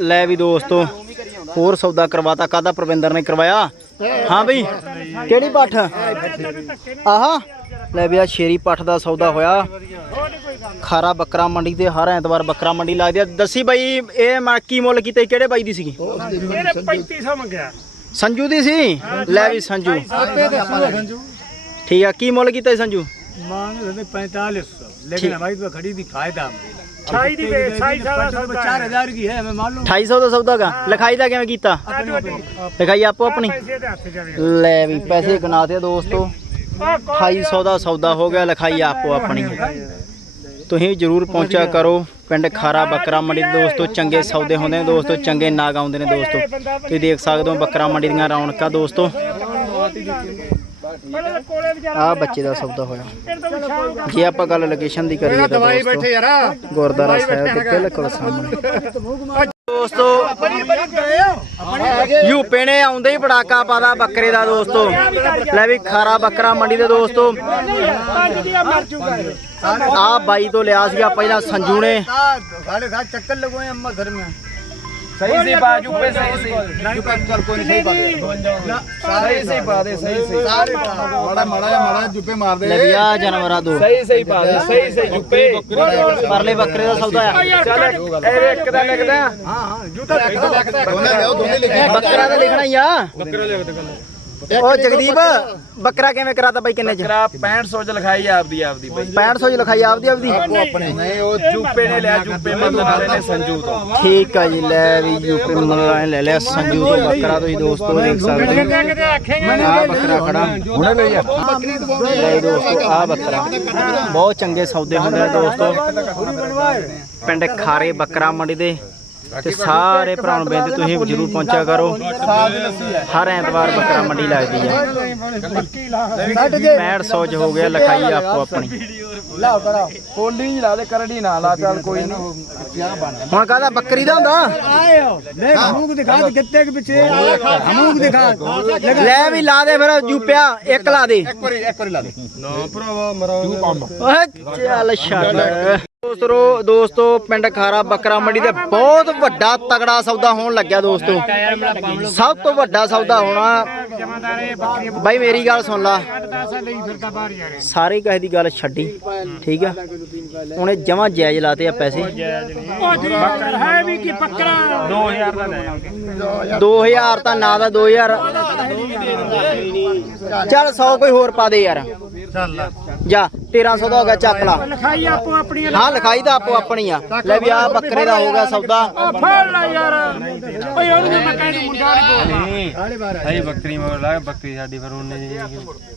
ਲੈ ਵੀ ਦੋਸਤੋ ਹੋਰ ਸੌਦਾ ਕਰਵਾਤਾ ਕਾਦਾ ਪ੍ਰਵਿੰਦਰ ਨੇ ਕਰਵਾਇਆ? ਹਾਂ ਬਈ ਕਿਹੜੀ ਪੱਠ? ਆਹਾ ਲੈ ਵੀ ਆ ਸ਼ੇਰੀ ਪੱਠ ਦਾ ਸੌਦਾ ਹੋਇਆ। ਖਾਰਾ ਬੱਕਰਾ ਮੰਡੀ ਤੇ ਹਰ ਐਤਵਾਰ ਬੱਕਰਾ ਮੰਡੀ ਲੱਗਦੀ ਆ ਦੱਸੀ ਬਾਈ ਇਹ ਮਾ ਕੀ ਮੁੱਲ ਕੀਤੇ ਕਿਹੜੇ ਬਾਈ ਦੀ ਸੀਗੀ? ਸੰਜੂ ਦੀ ਸੀ? ਲੈ ਵੀ ਸੰਜੂ। ਠੀਕ ਆ ਕੀ ਮੁੱਲ ਕੀਤਾ ਸੰਜੂ? ਮੰਗ 4500 ਲੇਕਿਨ ਹਮਾਰੀ ਤਾਂ ਖੜੀ ਦੀ ਫਾਇਦਾ ਛਾਈ ਦਾ ਸੌਦਾ ਗਾ। ਲਿਖਾਈ ਦਾ ਕਿਵੇਂ ਕੀਤਾ? ਲਿਖਾਈ ਆਪੋ ਆਪਣੀ? ਪੈਸੇ ਦੇ ਹੱਥ ਜਾਵੇ। ਲੈ ਵੀ ਪੈਸੇ ਗਨਾਤੇ ਦੋਸਤੋ। 2800 ਦਾ ਸੌਦਾ ਹੋ ਗਿਆ ਲਿਖਾਈ ਆਪੋ ਆਪਣੀ ਤੁਸੀਂ ਜਰੂਰ ਪਹੁੰਚਿਆ ਕਰੋ ਪਿੰਡ ਖਾਰਾ ਬੱਕਰਾ ਮੰਡੀ ਦੋਸਤੋ ਚੰਗੇ ਸੌਦੇ ਹੁੰਦੇ ਨੇ ਦੋਸਤੋ ਚੰਗੇ ਨਾਗ ਆਉਂਦੇ ਨੇ ਦੋਸਤੋ। ਤੁਸੀਂ ਦੇਖ ਸਕਦੇ ਹੋ ਬੱਕਰਾ ਮੰਡੀ ਦੀਆਂ ਰੌਣਕਾਂ ਦੋਸਤੋ। ਆ ਬੱਚੇ ਦਾ ਸੌਦਾ ਹੋਇਆ। ਜੇ ਆਪਾਂ ਗੱਲ ਲੋਕੇਸ਼ਨ ਦੀ ਕਰੀਏ ਤਾਂ ਦੋਸਤੋ ਗੁਰਦਾਰਾ ਸਾਹਿਬ ਦੇ ਬਿਲਕੁਲ ਸਾਹਮਣੇ। ਦੋਸਤੋ ਯੂਪੇ ਨੇ ਆਉਂਦੇ ਹੀ ਪੜਾਕਾ ਪਾਦਾ ਬੱਕਰੇ ਦਾ ਦੋਸਤੋ। ਲੈ ਵੀ ਖਾਰਾ ਬੱਕਰਾ ਮੰਡੀ ਦੇ ਦੋਸਤੋ। ਆ ਬਾਈ ਤੋਂ ਲਿਆ ਸੀ ਸੀਗਾ ਪਹਿਲਾਂ ਸੰਜੂ ਨੇ। ਸਾਡੇ ਸਾਥ ਚੱਕਰ ਲਗੋਏ ਅੰਮਾ ਘਰ ਮੇਂ अम्मा घर में ਸਹੀ ਸਹੀ ਪਾ ਜੁੱਪੇ ਸਹੀ ਸਹੀ चल कोई नहीं सही ਸਹੀ ਸਹੀ ਪਾ ਦੇ ਸਹੀ ਸਹੀ सारे माड़ा माड़ा माड़ा जुब्बे मार दे ਲੈ ਵੀ ਆ ਜਾਨਵਰਾਂ ਦੋ ਸਹੀ ਸਹੀ ਪਾ ਦੇ ਸਹੀ ਸਹੀ ਜੁੱਪੇ ਪਰਲੇ ਬੱਕਰੇ ਦਾ ਸੌਦਾ ਆ ਚੱਲ ਇਹ ਇੱਕ ਦਾ ਲਿਖਦਾ हाँ हाँ जूता दोनों ले दोनों लिखे ਬੱਕਰਾ ਤਾਂ ਲਿਖਣਾ ਹੀ ਆ ਉਹ ਜਗਦੀਪ ਬੱਕਰਾ ਕਿਵੇਂ ਕਰਾਤਾ ਬਾਈ ਕਿੰਨੇ ਚ? ਬੱਕਰਾ 6500 ਚ ਲਿਖਾਈ ਆਪਦੀ ਆਪਦੀ ਬਾਈ। 6500 ਚ ਲਿਖਾਈ ਆਪਦੀ ਆਪਦੀ? ਆਪਣੇ। ਨਹੀਂ ਉਹ ਜੂਪੇ ਨੇ ਲਿਆ ਜੂਪੇ ਮੰਦਰਾਲੇ ਨੇ ਸੰਜੂ ਤੋਂ। ਠੀਕ ਆ ਜੀ ਲੈ ਵੀ ਯੂਪੀ ਮੰਦਰਾਲੇ ਲੈ ਲਿਆ ਸੰਜੂ ਤੋਂ ਬੱਕਰਾ ਤੁਸੀਂ ਦੋਸਤੋ ਦੇਖ ਸਕਦੇ ਹੋ ਆ ਬੱਕਰਾ ਖੜਾ। ਹੁਣੇ ਲੈ ਜਾ। ਲੈ ਦੋਸਤੋ ਆ ਬੱਕਰਾ। ਬਹੁਤ ਚੰਗੇ ਸੌਦੇ ਹੁੰਦੇ ਆ ਦੋਸਤੋ। ਪਿੰਡ ਖਾਰੇ ਬੱਕਰਾ ਮੰਡੀ ਦੇ। ਤੇ ਸਾਰੇ ਭਰਾਵਾਂ ਨੂੰ ਬੇਨਤੀ ਤੁਸੀਂ ਜਰੂਰ ਪਹੁੰਚਿਆ ਕਰੋ। ਹਰ ਐਤਵਾਰ ਬੱਕਰਾ ਮੰਡੀ ਲੱਗਦੀ ਹੈ। 6500 ਚ ਹੋ ਗਿਆ ਲਿਖਾਈ ਆਪੋ ਆਪਣੀ। ਲਾ ਬੜਾ ਕੋਲੀ ਹੀ ਲਾ ਦੇ ਕਰੜੀ ਨਾ ਲਾ ਚੱਲ ਕੋਈ ਨਹੀਂ। ਹੁਣ ਕਾਹਦਾ ਬੱਕਰੀ ਦਾ ਹੁੰਦਾ? ਆਏ ਦੋਸਤੋ ਦੋਸਤੋ ਪਿੰਡ ਖਾਰਾ ਬੱਕਰਾ ਮੰਡੀ ਤੇ ਬਹੁਤ ਵੱਡਾ ਤਗੜਾ ਸੌਦਾ ਹੋਣ ਲੱਗਿਆ ਦੋਸਤੋ। ਸਭ ਤੋਂ ਵੱਡਾ ਸੌਦਾ ਹੋਣਾ ਜਮਾਦਾਰੇ ਬਾਈ ਮੇਰੀ ਗੱਲ ਸੁਣ ਲਾ। 10 ਲਈ ਫਿਰਦਾ ਬਾਹਰ ਯਾਰ ਸਾਰੇ ਕਹੇ ਦੀ ਗੱਲ ਛੱਡੀ ਠੀਕ ਆ? ਉਹਨੇ ਜਮਾਂ ਜਾਇਜ਼ ਲਾਤੇ ਆ ਪੈਸੇ। ਉਹ ਬੱਕਰ ਹੈ ਵੀ ਕੀ ਬੱਕਰਾ? 2000 ਦਾ ਲੈ ਆਉਂਗੇ 2000 ਤਾਂ ਨਾ ਦਾ 2000 ਚੱਲ 100 ਕੋਈ ਹੋਰ ਪਾ ਦੇ ਯਾਰ। ਜਾ। 1300 ਦਾ ਹੋ ਗਿਆ ਚੱਕ ਲਾ। ਲਿਖਾਈ ਆਪੋ ਆਪਣੀ ਹਾਂ ਲਿਖਾਈ ਤਾਂ ਆਪੋ ਆਪਣੀ ਆ। ਲੈ ਵੀ ਆ ਬੱਕਰੇ ਦਾ ਹੋ ਗਿਆ ਸੌਦਾ। ਫੜ ਲੈ ਯਾਰ। ਓਏ ਉਹਨੂੰ ਮੈਂ ਕਹਿੰਦਾ ਮੁੰਡਾ ਨਹੀਂ ਬੋਲਦਾ। ਸਹੀ ਬੱਕਰੀ ਮਗਰ ਲਾ ਬੱਕਰੀ ਸਾਡੀ ਫਿਰ ਉਹਨੇ ਜੀ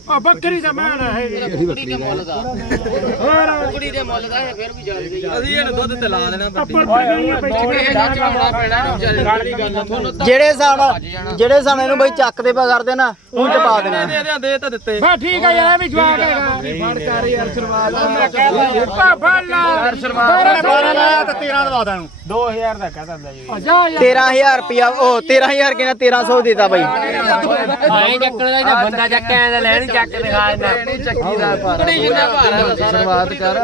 ਉਹ ਬੱਕਰੀ ਦਾ ਮੈਂ ਹੈ। ਹੋਰ। ਅਸੀਂ ਇਹਨੂੰ ਦੁੱਧ ਤੇ ਲਾ ਦੇਣਾ ਉੱਪਰ ਪਈਆਂ ਬੈਠੀਆਂ ਗੱਲ ਦੀ ਗੱਲ ਤੁਹਾਨੂੰ ਜਿਹੜੇ ਹਿਸਾਬ ਨਾਲ ਜਿਹੜੇ ਹਿਸਾਬ ਨਾਲ ਇਹਨੂੰ ਬਈ ਚੱਕ ਦੇ ਪਾ ਕਰਦੇ ਨਾ ਉਹ ਚ ਪਾ ਦੇਣਾ। ਦੇ ਦੇ ਦੇ ਤਾਂ ਦਿੱਤੇ। ਬਾ ਠੀਕ ਹੈ ਯਾਰ ਇਹ ਵੀ ਜਵਾਬ ਹੈਗਾ। ਫੜ ਕਰ ਯਾਰ ਸ਼ੁਰੂਆਤ ਮੈਂ ਕਹਿੰਦਾ ਫੜ ਲਾ ਸ਼ੁਰੂਆਤ 12 ਲਾਇਆ ਤਾਂ 13 ਦਵਾ ਦਾਂ 2000 ਦਾ ਕਹਦਾ ਹੁੰਦਾ ਜੀ। ਜਾ ਯਾਰ 13000 ਰੁਪਿਆ ਉਹ 13000 ਕਿੰਨਾ 1300 ਦੇਤਾ ਬਾਈ? ਆਏ ਚੱਕਣ ਦਾ ਬੰਦਾ ਚੱਕਿਆ ਦਾ ਲੈਣ ਚੱਕ ਦਿਖਾ ਦਿੰਦਾ। ਨਹੀਂ ਚੱਕੀ ਦਾ ਕੁੜੀ ਜਿੰਨਾ ਭਾਰ ਸ਼ੁਰੂਆਤ ਕਰ।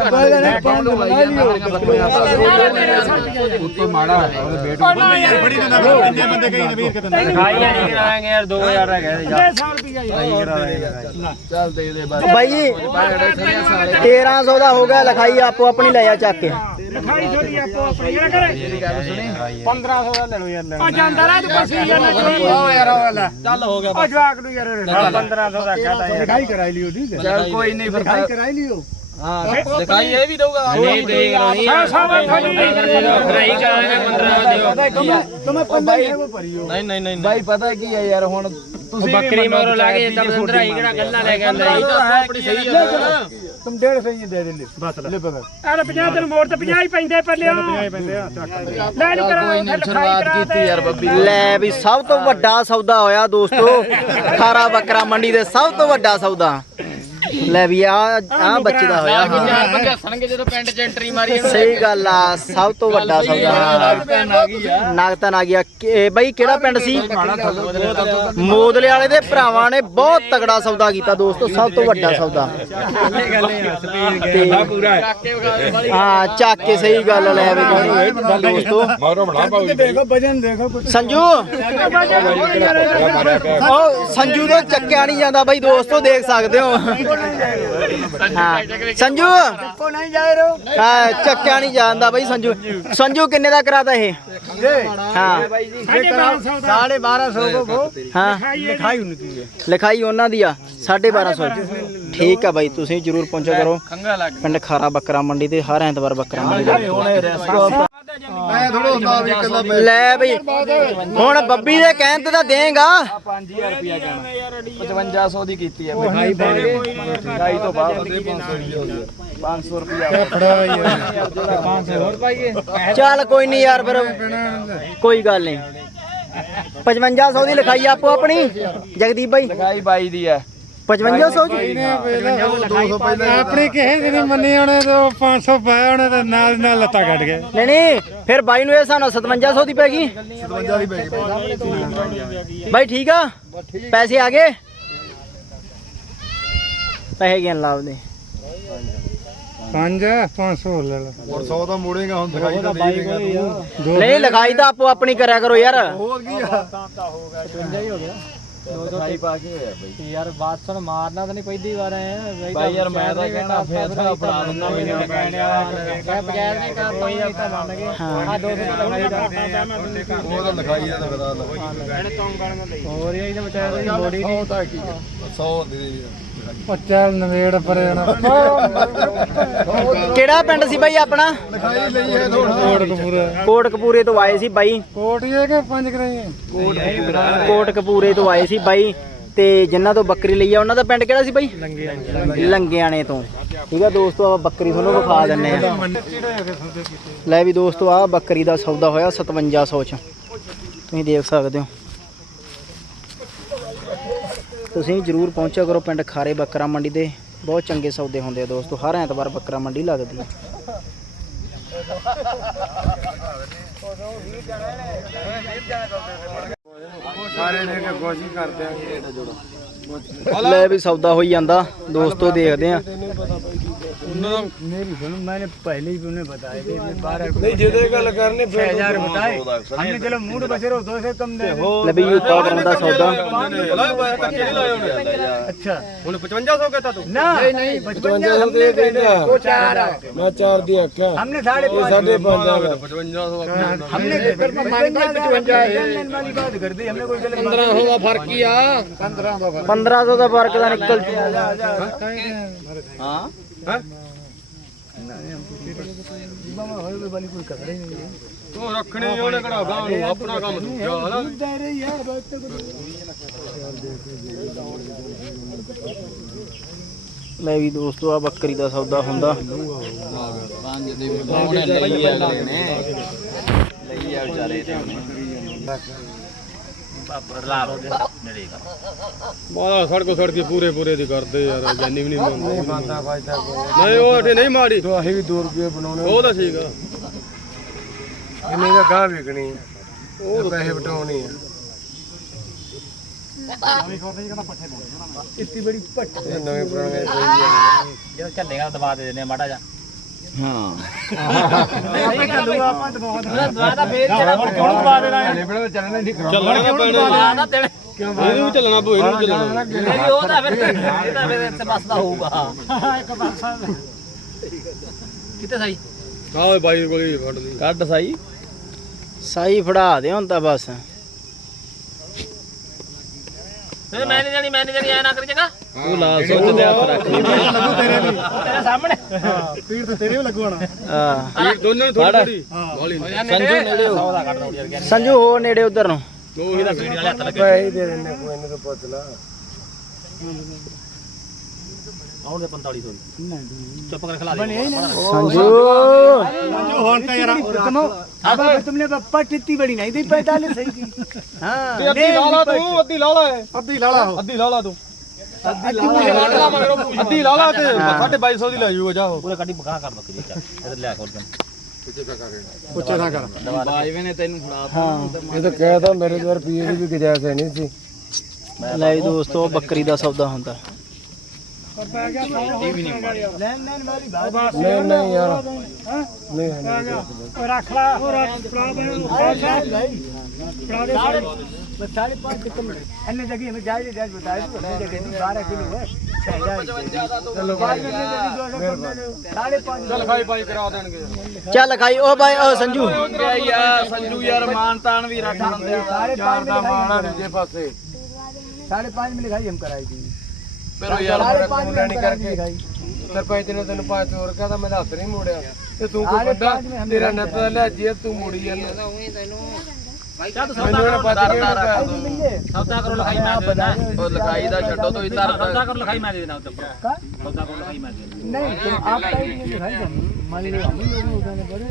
ਉੱਤੋਂ ਮਾੜਾ ਉਹਦੇ ਬੇਟ ਯਾਰ ਬੜੀ ਦਿੰਦਾ ਕਿੰਨੇ ਬੰਦੇ ਕਹੀ ਨਵੀਰ ਕਿਤੇ ਖਾਈ ਨਹੀਂ ਕਰਾਂਗੇ ਯਾਰ 2000 ਦਾ ਕਹਦੇ ਜਾ। 100 ਰੁਪਿਆ ਯਾਰ ਚੱਲ ਦੇ ਦੇ ਬਾਈ 1300 ਦਾ ਹੋ ਗਿਆ ਲਿਖਾਈ ਆਪੋ ਆਪਣੀ ਲੈ ਆ ਚੱਕ ਕੇ। ਲਿਖਾਈ ਥੋੜੀ ਆਪੋ ਆਪਣੀ ਇਹ ਕਰੇ। 1500 ਦਾ ਲੈ ਲਓ ਯਾਰ ਲੈ ਉਹ ਜਾਂਦਾ ਤੂੰ ਪੈਸੇ ਯਾਰ ਨਾ ਆਓ ਯਾਰ ਲੈ। ਚੱਲ ਹੋ ਗਿਆ ਉਹ ਜਵਾਕ ਨੂੰ ਯਾਰ 1500 ਦਾ ਕਹਦਾ ਯਾਰ ਲਿਖਾਈ ਕਰਾਈ ਲਿਓ ਠੀਕ ਹੈ ਚੱਲ ਕੋਈ ਨਹੀਂ ਫਿਰ ਲਿਖਾਈ ਕਰਾਈ ਲਿਓ ਹਾਂ ਦਿਖਾਈ ਇਹ ਵੀ ਦਊਗਾ। ਨਹੀਂ ਦੇ ਕਰਾਉਣੀ ਸਾ ਸਾ ਥੋੜੀ ਫਰਾਈ ਕਰਾਂਗੇ 1500 ਦਿਓ ਤੁਮੇ ਪੱਲੇ ਉਹ ਭਰਿਓ ਨਹੀਂ ਨਹੀਂ ਨਹੀਂ ਬਾਈ ਪਤਾ ਕੀ ਹੈ ਯਾਰ ਹੁਣ ਤੁਸੀਂ ਬੱਕਰੀ ਮਗਰੋਂ ਲਾ ਕੇ ਤਬ ਸੰਦਰਾਈ ਕਿਹੜਾ ਗੱਲਾਂ ਲੈ ਕੇ ਆਂਦਾ ਆਪਣੀ ਸਹੀ ਹੈ ਤੁਮ 150 ਹੀ ਦੇ ਦੇ ਲੈ। ਬਸ। ਲੈ ਪਕੜ ਅਰੇ 50 ਦਿਨ ਮੋੜ ਤੇ 50 ਹੀ ਪੈਂਦੇ ਪੱਲੇ 50 ਹੀ ਪੈਂਦੇ ਆ ਲੈ ਨੂੰ ਕਰਾ ਕੋਈ ਨਹੀਂ ਸ਼ੁਰੂਆਤ ਕੀਤੀ ਯਾਰ ਬੱਬੀ ਲੈ ਵੀ ਸਭ ਤੋਂ ਵੱਡਾ ਸੌਦਾ ਹੋਇਆ ਦੋਸਤੋ ਖਾਰਾ ਬੱਕਰਾ ਮੰਡੀ ਦੇ ਸਭ ਤੋਂ ਵੱਡਾ ਸੌਦਾ। ਲੈ ਵੀ ਆ ਆ ਬੱਚਦਾ ਹੋਇਆ। ਚਾਰ ਪੰਜ ਹੱਸਣਗੇ ਜਦੋਂ ਪਿੰਡ 'ਚ ਐਂਟਰੀ ਮਾਰੀ ਇਹਨੂੰ ਸਹੀ ਗੱਲ ਆ ਸਭ ਤੋਂ ਵੱਡਾ ਸੌਦਾ। ਨਗਤਨ ਆ। ਗਿਆ। ਕਿ- ਬਈ ਕਿਹੜਾ ਪਿੰਡ ਸੀ? ਮੋਦਲੇ ਵਾਲੇ ਦੇ ਭਰਾਵਾਂ ਨੇ ਬਹੁਤ ਤਗੜਾ ਸੌਦਾ ਕੀਤਾ ਦੋਸਤੋ ਸਭ ਤੋਂ ਵੱਡਾ ਸੌਦਾ। ਤੇ ਕਾਕੇ ਵਗਾ ਵਾਲੀ ਹਾਂ ਚੱਕ ਕੇ ਸਹੀ ਗੱਲ ਲੈ ਵੀ ਦੋਸਤੋ ਬਣਾ ਪਾਉ ਸੰਜੂ? ਉਹ ਸੰਜੂ ਤੋਂ ਚੱਕਿਆ ਨਹੀਂ ਜਾਂਦਾ ਬਾਈ ਦੋਸਤੋ ਦੇਖ ਸਕਦੇ ਹੋ। ਸੰਜੂ ਕੋ ਨਹੀਂ ਜਾ ਰੋ? ਹਾਂ ਚੱਕਿਆ ਨਹੀਂ ਜਾਂਦਾ ਬਾਈ ਸੰਜੂ। ਸੰਜੂ ਕਿੰਨੇ ਦਾ ਕਰਾਤਾ ਇਹ? ਹਾਂ। 1250 ਕੋ ਹਾਂ। ਲਿਖਾਈ ਉਹਨਾਂ ਦੀ ਹੈ। ਲਿਖਾਈ ਉਹਨਾਂ ਦੀ ਆ 1250 ਠੀਕ ਆ ਬਾਈ ਤੁਸੀਂ ਜਰੂਰ ਪਹੁੰਚੋ ਕਰੋ। ਪਿੰਡ ਖਾਰਾ ਬੱਕਰਾ ਮੰਡੀ ਤੇ ਹਰ ਐਤਵਾਰ ਬੱਕਰਾ ਮੰਡੀ ਐ ਥੋੜਾ ਹੁੰਦਾ ਵੀ ਇਕੱਲਾ ਲੈ ਬਈ। ਹੁਣ ਬੱਬੀ ਦੇ ਕਹਿਣ ਤੇ ਤਾਂ ਦੇਗਾ। 5500 ਦੀ ਕੀਤੀ ਹੈ ਲਿਖਾਈ ਬਣ ਗਈ ਲਿਖਾਈ ਤੋਂ ਬਾਅਦ 500 ਰੁਪਿਆ ਫੜਾ 500 ਹੋਰ ਪਾਈਏ। ਚੱਲ ਕੋਈ ਨਹੀਂ ਯਾਰ ਫਿਰ। ਕੋਈ ਗੱਲ ਨਹੀਂ 5500 ਦੀ ਲਿਖਾਈ ਆਪੋ ਆਪਣੀ। ਜਗਦੀਪ ਬਾਈ। ਲਿਖਾਈ ਬਾਈ ਦੀ ਹੈ। 5500 ਚ ਆਪਣੇ ਕਿਸੇ ਦੇ ਨਹੀਂ ਮੰਨੇ ਹੋਣੇ ਤੇ ਉਹ 500 ਪਾਏ ਹੋਣੇ ਤੇ ਨਾਲ ਨਾਲ ਲੱਤਾਂ ਕੱਢ ਗਏ। ਨਹੀਂ ਨਹੀਂ ਫਿਰ ਬਾਈ ਨੂੰ ਇਹ ਸਾਨੂੰ 5700 ਦੀ ਪੈ ਗਈ? 57 ਦੀ ਪੈ ਗਈ। ਬਾਈ ਠੀਕ ਆ? ਪੈਸੇ ਆ ਗਏ? ਪੈਸੇ ਗਿਣ 5 500 ਲੈ ਲਾ ਹੋਰ 100 ਤਾਂ ਮੋੜੇਗਾ ਹੁਣ ਦਿਖਾਈ ਤਾਂ ਦੇ ਦੇਗਾ ਤੂੰ। ਨਹੀਂ ਲਿਖਾਈ ਤਾਂ ਆਪੋ ਆਪਣੀ ਕਰਿਆ ਕਰੋ ਯਾਰ। ਹੋਰ ਕੀ ਆ? ਲਿਖਾਈ ਪਾ ਕੇ ਹੋਇਆ ਬਾਈ। ਯਾਰ ਬਾਤ ਸੁਣ ਮਾਰਨਾ ਤਾਂ ਨਹੀਂ ਪਹਿਲੀ ਵਾਰ ਆਇਆ ਬਾਈ ਯਾਰ ਮੈਂ ਤਾਂ ਕਹਿਣਾ ਫੇਰ ਤਾਂ ਫੜਾ ਦਿੰਦਾ ਮੈਨੂੰ ਕਹਿ ਬਗੈਰ ਨਹੀਂ ਕਰ ਕੋਈ ਆਪਾਂ ਮੰਨ ਗਏ। ਆ 200 ਲਗਾਈ ਦਾ ਉਹ ਤਾਂ ਲਿਖਾਈ ਆ ਤਾਂ ਬਤਾ ਲਾ ਹੋਰ ਇਹ ਤਾਂ ਬਚਾਇਆ ਦੀ ਬੋਡੀ ਉਹ ਤਾਂ ਕੀ 100 ਦੇ ਉਹ ਚੱਲ ਨਵੇੜ ਪਰੇ ਨਾ ਕਿਹੜਾ ਪਿੰਡ ਸੀ ਬਾਈ ਆਪਣਾ? ਲਿਖਾਈ ਲਈ ਹੈ ਕੋਟ ਕਪੂਰਾ ਕੋਟ ਕਪੂਰੇ ਤੋਂ ਆਏ ਸੀ ਬਾਈ। ਕੋਟ ਹੀ ਹੈ ਕਿ ਪੰਜ ਕਰਾਈਏ ਕੋਟ ਕਪੂਰੇ ਤੋਂ ਆਏ ਸੀ ਬਾਈ। ਤੇ ਜਿਨ੍ਹਾਂ ਤੋਂ ਬੱਕਰੀ ਲਈ ਆ ਉਹਨਾਂ ਦਾ ਪਿੰਡ ਕਿਹੜਾ ਸੀ ਬਾਈ? ਲੰਗਿਆਣੇ ਤੋਂ। ਠੀਕ ਆ ਦੋਸਤੋ ਆਪਾਂ ਬੱਕਰੀ ਤੁਹਾਨੂੰ ਵਿਖਾ ਦਿੰਨੇ ਆ। ਲੈ ਵੀ ਦੋਸਤੋ ਆ ਬੱਕਰੀ ਦਾ ਸੌਦਾ ਹੋਇਆ 5700 ਚ। ਤੁਸੀਂ ਦੇਖ ਸਕਦੇ ਹੋ। ਤੁਸੀਂ ਜਰੂਰ ਪਹੁੰਚਿਆ ਕਰੋ ਪਿੰਡ ਖਾਰੇ ਬੱਕਰਾ ਮੰਡੀ ਤੇ ਬਹੁਤ ਚੰਗੇ ਸੌਦੇ ਹੁੰਦੇ ਆ ਦੋਸਤੋ ਹਰ ਐਤਵਾਰ ਬੱਕਰਾ ਮੰਡੀ ਲੱਗਦੀ ਹੈ ਸਾਰੇ ਦੇ ਕੇ ਕੋਸ਼ਿਸ਼ ਕਰਦੇ ਆ। ਲੈ ਵੀ ਸੌਦਾ ਹੋਈ ਜਾਂਦਾ ਦੋਸਤੋ ਦੇਖਦੇ ਆ। मेरी सुनो मैंने पहले ही उन्हें बताए थे बारह नहीं जिदे गल करने छह हजार बताए हमने चलो मूड बचे रहो दो से कम दे ਲੈ ਵੀ ਯੂਪਾ ਕਰਨ ਦਾ ਸੌਦਾ अच्छा ਹੁਣ 5500 ਕਹਤਾ ਤੂੰ ना नहीं नहीं पचपन हमने वो चार मैं चार दिया क्या हमने साढ़े साढ़े पाँच 5500 हमने पचवंजा वाली बात कर दी हमने कोई गलत 1500 ਦਾ ਫਰਕ ਹੀ ਆ 1500 ਦਾ ਫਰਕ ਦਾ ਨਿਕਲ ਤੂੰ ਰੱਖਣੀ ਉਹਨੇ ਕਿਹੜਾ ਗਾਂ ਨੂੰ ਆਪਣਾ ਕੰਮ ਦੂਜਾ ਹਨਾ? ਲੈ ਵੀ ਦੋਸਤੋ ਆ ਬੱਕਰੀ ਦਾ ਸੌਦਾ ਹੁੰਦਾ। ਪੰਜ ਦੇ ਬਾਉਣੇ ਲਈ ਆ ਅਗਲੇ ਨੇ ਲਈ ਆ ਵਿਚਾਰੇ ਤੇ। ਨੜੇਗਾ ਸੜਕ ਸੜਕੀ ਪੂਰੇ ਪੂਰੇ ਦੀ ਕਰਦੇ ਯਾਰ ਜਾਨੀ ਵੀ ਨਹੀਂ ਨਹੀਂ ਨਹੀਂ ਉਹ ਅਠੇ ਨਹੀਂ ਮਾੜੀ। ਤੋ ਅਸੀਂ ਵੀ 2 ਰੁਪਏ ਬਣਾਉਣੇ ਉਹ ਤਾਂ ਠੀਕ ਆ। ਕਿੰਨੇ ਦਾ ਗਾਂ ਵਿਕਣੀ ਉਹ ਪੈਸੇ ਵਟਾਉਣੇ ਆ? ਇੱਤੀ ਬੜੀ ਪੱਟ ਨਵੇਂ ਪੁਰਾਣੇ ਕੋਈ ਚੱਲੇਗਾ ਦਵਾ ਦੇ ਦਿੰਦੇ ਮਾੜਾ ਜਾ ਹਾਂ। ਦਵਾ ਦਾ ਫੇਰ ਜਿਹੜਾ ਹੁਣ ਕਿਉਂ ਦਵਾ ਦੇਣਾ ਇਹ? ਬੜਾ ਚੱਲਣਾ ਨਹੀਂ ਕਰਾਉਂਦਾ ਚੱਲਣਾ ਪੈਣਾ। ਇਹਨੂੰ ਵੀ ਚੱਲਣਾ ਪਊ ਇਹਨੂੰ ਵੀ ਚੱਲਣਾ ਨਹੀਂ ਉਹ ਤਾਂ ਫਿਰ ਇਹ ਤਾਂ ਫਿਰ ਇੱਥੇ ਬਸਦਾ ਹੋਊਗਾ। ਕਿੱਥੇ ਸਹੀ ਆਹ ਓਏ ਬਾਈ ਕੋਲ ਫੜ ਲਈ। ਕੱਢ ਸਾਈ। ਸਾਈ ਫੜਾ ਦੇ ਹੁਣ ਤਾਂ ਬਸ। ਤੇ ਮੈਂ ਨਹੀਂ ਜਾਣੀ ਮੈਂ ਨਹੀਂ ਜਾਣੀ ਐ ਨਾ ਕਰੀ ਜਗਾ ਤੂੰ ਲਾ ਸੋਚ ਤੇ ਹੱਥ ਰੱਖ। ਲਈ ਤੇਰੇ ਸਾਹਮਣੇ। ਆ ਦੋਨਾਂ ਨੂੰ ਥੋੜੀ ਥੋੜੀ ਵਾਲੀ ਸੰਜੂ ਨੇੜੇ ਹੋ। ਸੌਦਾ ਕੱਢ ਦੋ ਯਾਰ। ਸੰਜੂ ਹੋ ਨੇੜੇ ਉਧਰ ਨੂੰ। ਉਹ ਇਹਦਾ ਵੀਡੀਓ ਵਾਲੇ ਹੱਥ ਲੱਗੇ ਪੈਸੇ ਦੇ ਦਿੰਨੇ ਕੋਈ ਇਹਨੂੰ ਤਾਂ ਪੁੱਛ ਲਾ ਆਉਣਗੇ 4500 ਚੁੱਪ ਕਰ ਖਲਾ ਦੇ ਸੰਜੂ ਹੁਣ ਤਾਂ ਯਾਰ ਤੁਮ अब तुमने पट्ट इतनी बड़ी नहीं दी पैंतालीस सही की हाँ ਅੱਧੀ ਲਾ ਲਾ ਤੂੰ ਅੱਧੀ ਲਾ ਲਾ ਅੱਧੀ ਲਾ ਲਾ ਅੱਧੀ ਲਾ ਲਾ ਤੂੰ ਅੱਧੀ ਲਾ ਲਾ ਤੇ 2250 ਦੀ ਲੈ ਜਾਊਗਾ ਜਾ ਉਹ ਪੂਰੇ ਕੱਢੀ ਬਕਾ ਕਰ ਬੱਕਰੀ ਚੱਲ ਇਹਦੇ ਲੈ ਖੋਲ ਕੇ ਉੱਚੇ ਨਾ। ਕਰ ਬਾਜਵੇ ਨੇ। ਤੈਨੂੰ ਫੜਾਤਾ ਇਹ ਤਾਂ ਕਹਿਦਾ ਮੇਰੇ ਕੋਲ ਰੁਪਏ ਦੀ ਵੀ ਗੁਜਾਇਸ਼ ਹੈ ਨਹੀਂ ਸੀ। ਲੈ ਦੋਸਤੋ ਬੱਕਰੀ ਦਾ ਸੌਦਾ ਹੁੰਦਾ। ਨਹੀਂ ਨਹੀਂ ਯਾਰ। ਨਹੀਂ ਰੱਖ ਲਾ। ਹੋਰ ਫੜਾ ਬਤਾ ਦੇ। ਪੰਜ ਕਿੰਨੇ ਇੰਨੇ ਜਗ੍ਹਾ ਮੈਂ ਜਾਇਜ਼ ਜਾਇਜ਼ ਬਤਾਇਆ ਤੂੰ 12 ਕਿਲੋ ਹੈ ਚੱਲ ਖਾਈ ਉਹ ਬਾਈ ਉਹ ਸੰਜੂ। ਸੰਜੂ ਯਾਰ ਮਾਨਤਾਨ ਵੀ ਰੱਖ ਦਿੰਦੇ ਸਾਰੇ ਚਾਰ ਦਾ ਮਾਣਾ ਦੂਜੇ ਪਾਸੇ। 5.5 ਮਿਲ ਗਈ ਹਮ ਕਰਾਈ ਦੀ ਪਰ ਯਾਰ ਸਾਢੇ ਪੰਜ ਮਿੰਟ ਨਹੀਂ ਕਰਕੇ। ਸਰਪੰਚ ਨੇ ਤੈਨੂੰ ਪੰਜ ਹੋਰ ਕਹਦਾ ਮੈਂ ਦੱਸ ਨਹੀਂ ਮੋੜਿਆ। ਤੇ ਤੂੰ ਕੋ ਵੱਡਾ ਤੇਰਾ ਨੱਤ ਲੈ ਜੇ ਤੂੰ ਮੁੜੀ ਜਾਂਦਾ। ਉਹੀ ਤੈਨੂੰ ਚੱਲ ਤੂੰ ਮੈਨੂੰ ਇਹਨੇ ਪਤਾ ਨਹੀਂ लिखाई थी मिलिए ਸੌਦਾ ਕਰੋ ਲਿਖਾਈ ਮੈਂ ਦੇ ਦੇਣਾ ਉਹ ਲਿਖਾਈ ਦਾ ਛੱਡੋ ਤੁਸੀਂ ਸੌਦਾ ਕਰੋ ਲਿਖਾਈ ਮੈਂ ਦੇ ਦੇਣਾ ਉੱਤੇ का ਸੌਦਾ ਕਰੋ ਲਿਖਾਈ ਮੈਂ ਦੇ ਦੇਣਾ नहीं तुम आप टाइप में लिखाई हम मान लो हम लोग उठाने पड़े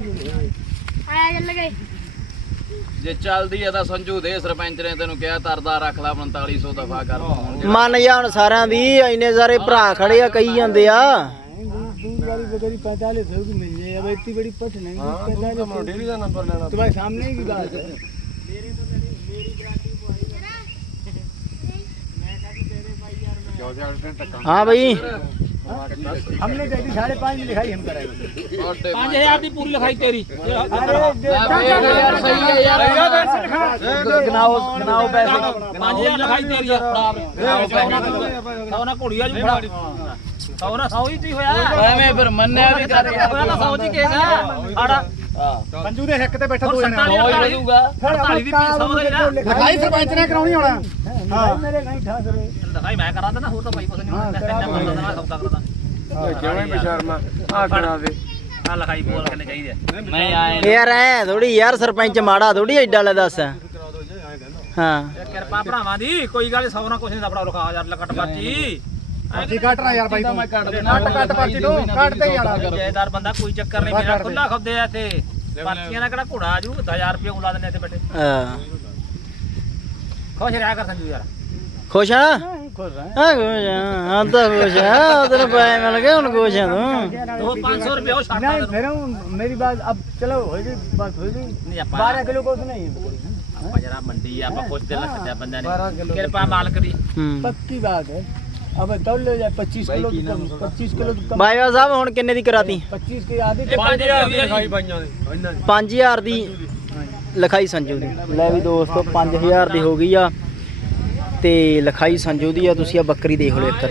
ਆਇਆ ਚੱਲ ਗਏ ਜੇ ਚੱਲਦੀ ਆ ਤਾਂ ਸੰਜੂ ਦੇ ਸਰਪੰਚ ਨੇ ਤੈਨੂੰ ਕਿਹਾ ਤਰਦਾ ਰੱਖ ਲੈ 4500 ਦਫਾ ਕਰ ਦੂੰਗਾ ਮੰਨ ਜਾ ਹੁਣ ਸਾਰਿਆਂ ਦੀ ਇੰਨੇ ਸਾਰੇ ਭਰਾ ਖੜੇ ਆ ਕਹੀ ਜਾਂਦੇ ਆ दूध वाली बकरी पैंतालीस सौ की मिल जाए अब इतनी बड़ी पट नहीं पैंतालीस सौ ਡੇਰੀ ਦਾ ਨੰਬਰ ਲੈਣਾ तुम्हारे सामने की बात है ਹਾਂ ਬਈ हमने कही थी साढ़े पाँच में लिखाई हम कराएंगे 5000 ਦੀ ਪੂਰੀ ਲਿਖਾਈ ਤੇਰੀ अरे ਯਾਰ ਸਹੀ ਹੈ ਯਾਰ ਗਨਾਓ ਗਨਾਓ ਪੈਸੇ 5000 ਲਿਖਾਈ ਤੇਰੀ ਆ ਫੜਾ ਸੌ ਨਾ ਘੋੜੀ ਆ ਜੂ ਫੜਾ ਸੌ ਨਾ ਸੌ ਹੀ ਤੀ ਹੋਇਆ ਐਵੇਂ ਫਿਰ ਮੰਨਿਆ ਵੀ ਕਰ ਯਾਰ ਹੋਇਆ ਤਾਂ ਸੌ ਜੀ ਹਾਂ। ਪੰਜੂ ਦੇ ਹੱਕ ਤੇ ਬੈਠਾ ਦੋ ਜਣਾ ਹੋ ਹੀ ਰਹੂਗਾ 48 ਦੀ ਪੀਸ ਸਮਝ ਲੈਣਾ ਲਖਾਈ ਸਰਪੰਚ ਨੇ ਕਰਾਉਣੀ ਹੋਣਾ? ਹਾਂ ਮੇਰੇ ਨਹੀਂ ਠਾਸ ਰੇ। ਲਖਾਈ ਮੈਂ ਕਰਾ ਦਿੰਦਾ ਹੋਰ ਤਾਂ ਭਾਈ ਪਤਾ ਨਹੀਂ। ਕਿੰਨਾ ਬੰਦਾ ਨਾ ਸੌਦਾ ਕਰਦਾ। ਕਿਵੇਂ ਬੇਸ਼ਰਮਾ ਆ ਕਰਾ ਦੇ। ਆ ਲਖਾਈ ਬੋਲ ਕਰਨੇ ਚਾਹੀਦੇ ਮੈਂ ਆਏ ਯਾਰ ਐ ਥੋੜੀ ਯਾਰ ਸਰਪੰਚ ਮਾੜਾ ਥੋੜੀ ਐਡਾ ਲੈ ਦੱਸ। ਹਾਂ। ਕਿਰਪਾ ਭਰਾਵਾਂ ਦੀ ਕੋਈ ਗੱਲ 100 ਕੁਛ ਨਹੀਂ ਦਾ ਆਪਣਾ ਰੁਖਾ ਯਾਰ ਲਕਟ ਬਾਤੀ ਪਰਚੀ ਕੱਟ ਨਾ ਯਾਰ ਬਾਈ ਤੂੰ। ਕੱਟ ਕੱਟ ਕੱਟ ਤੂੰ। ਕੱਟ ਤੇ ਯਾਰ। ਜੈਦਾਰ ਬੰਦਾ ਕੋਈ ਚੱਕਰ ਨਹੀਂ ਮੇਰਾ ਖੁੱਲਾ ਖੁੱਦੇ ਆ ਤੇ ਪਰਚੀਆਂ ਦਾ ਕਿਹੜਾ ਘੋੜਾ ਆ 1000 ਰੁਪਏ ਉਲਾ ਦਿੰਦੇ ਇੱਥੇ ਬੈਠੇ। ਹਾਂ। ਖੁਸ਼ ਰਿਹਾ ਕਰ ਸੰਜੂ ਯਾਰ। ਖੁਸ਼ ਆ? ਹਾਂ ਖੁਸ਼ ਆ। ਹਾਂ ਤਾਂ ਖੁਸ਼ ਆ। ਉਧਰ ਪਾਏ ਮਿਲ ਗਏ ਹੁਣ ਖੁਸ਼ ਆ ਤੂੰ। ਦੋ 500 ਰੁਪਏ ਉਹ ਛੱਡ ਨਹੀਂ ਫਿਰ ਮੇਰੀ ਬਾਤ ਅਬ ਚਲੋ ਹੋ ਜੀ ਬਾਤ ਹੋ ਜੀ 12 ਕਿਲੋ ਕੋਸ ਨਹੀਂ ਆਪਾਂ ਜਰਾ ਮੰਡੀ ਆਪਾਂ ਕੁਝ ਤੇ ਲੱਖ ਦਾ ਨੇ। ਕਿਰਪਾ ਮਾਲਕ ਦੀ। ਪੱਕੀ ਬਾਤ ਹੈ। ਅਬੇ ਤੌਲੇ ਜਾ 25 ਕਿਲੋ ਦੀ ਕਮ 25 ਕਿਲੋ ਦੀ ਕਮ ਬਾਈਵਾ ਸਾਹਿਬ ਹੁਣ ਕਿੰਨੇ ਦੀ ਕਰਾਤੀ 25 ਕੇ ਆਦੀ 5000 ਦੀ ਲਿਖਾਈ ਬਾਈਆਂ ਦੀ 5000 ਦੀ ਲਿਖਾਈ ਸੰਜੂ ਦੀ ਲੈ ਵੀ ਦੋਸਤੋ ਦੀ ਹੋ ਗਈ ਆ ਤੇ ਲਿਖਾਈ ਸੰਜੂ ਦੀ ਆ ਤੁਸੀਂ ਆ ਬੱਕਰੀ ਦੇਖ ਲਓ ਇੱਕ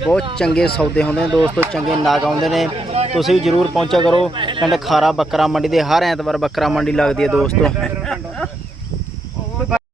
ਬਹੁਤ ਚੰਗੇ ਸੌਦੇ ਹੁੰਦੇ ਨੇ ਦੋਸਤੋ ਚੰਗੇ ਨਾਗ ਆਉਂਦੇ ਨੇ ਤੁਸੀਂ ਜਰੂਰ ਪਹੁੰਚਿਆ ਕਰੋ ਪਿੰਡ ਖਾਰਾ ਬੱਕਰਾ ਮੰਡੀ ਦੇ ਹਰ ਐਤਵਾਰ ਬੱਕਰਾ ਮੰਡੀ ਲੱਗਦੀ ਹੈ ਦੋਸਤੋ